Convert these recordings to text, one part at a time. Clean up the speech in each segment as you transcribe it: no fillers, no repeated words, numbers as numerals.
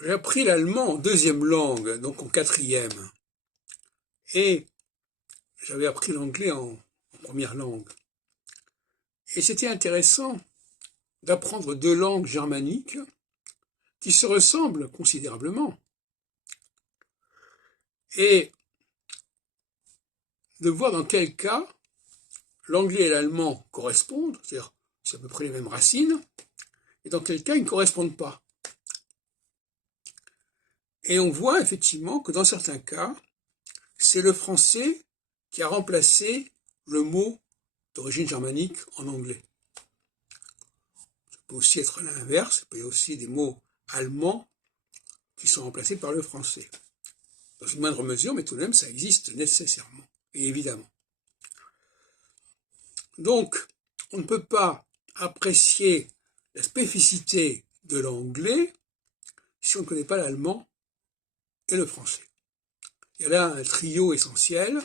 J'ai appris l'allemand en deuxième langue, donc en quatrième. Et j'avais appris l'anglais en première langue. Et c'était intéressant d'apprendre deux langues germaniques qui se ressemblent considérablement. Et de voir dans quel cas l'anglais et l'allemand correspondent, c'est-à-dire c'est à peu près les mêmes racines, et dans quel cas ils ne correspondent pas. Et on voit effectivement que dans certains cas, c'est le français qui a remplacé le mot d'origine germanique en anglais. Ça peut aussi être l'inverse, il peut y avoir aussi des mots allemands qui sont remplacés par le français. Dans une moindre mesure, mais tout de même, ça existe nécessairement, et évidemment. Donc, on ne peut pas apprécier la spécificité de l'anglais si on ne connaît pas l'allemand et le français. Il y a là un trio essentiel,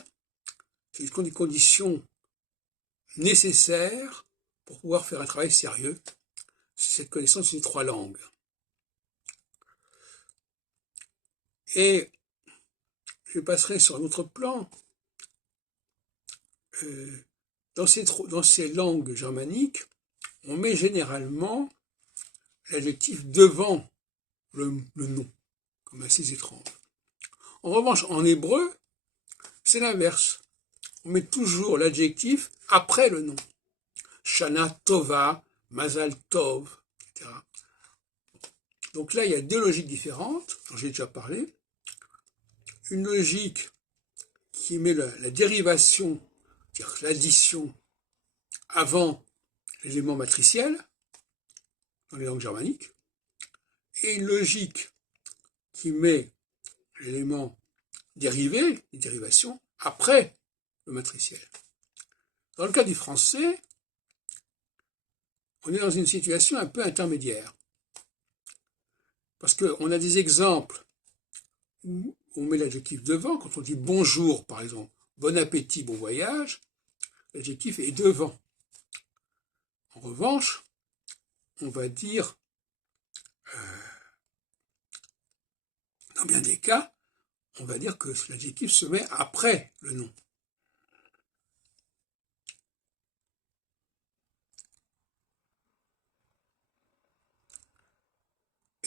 qui sont des conditions nécessaires pour pouvoir faire un travail sérieux, c'est cette connaissance des trois langues. Et je passerai sur un autre plan. Dans ces langues germaniques, on met généralement l'adjectif devant le nom, comme assez étrange. En revanche, en hébreu, c'est l'inverse. On met toujours l'adjectif après le nom. Shana Tova, Mazal Tov, etc. Donc là, il y a deux logiques différentes, dont j'ai déjà parlé. Une logique qui met la dérivation, c'est-à-dire l'addition, avant l'élément matriciel, dans les langues germaniques, et une logique qui met l'élément dérivé, les dérivations, après le matriciel. Dans le cas du français, on est dans une situation un peu intermédiaire. Parce qu'on a des exemples où on met l'adjectif devant, quand on dit bonjour par exemple, bon appétit, bon voyage, l'adjectif est devant. En revanche, on va dire, dans bien des cas, on va dire que l'adjectif se met après le nom.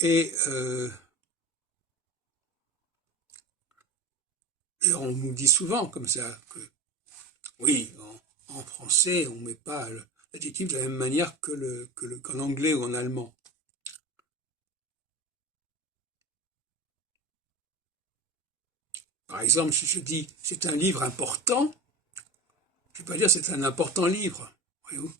Et on nous dit souvent comme ça que, oui, en français, on ne met pas l'adjectif de la même manière qu'en anglais ou en allemand. Par exemple, si je dis c'est un livre important, je ne vais pas dire c'est un important livre, voyez-vous.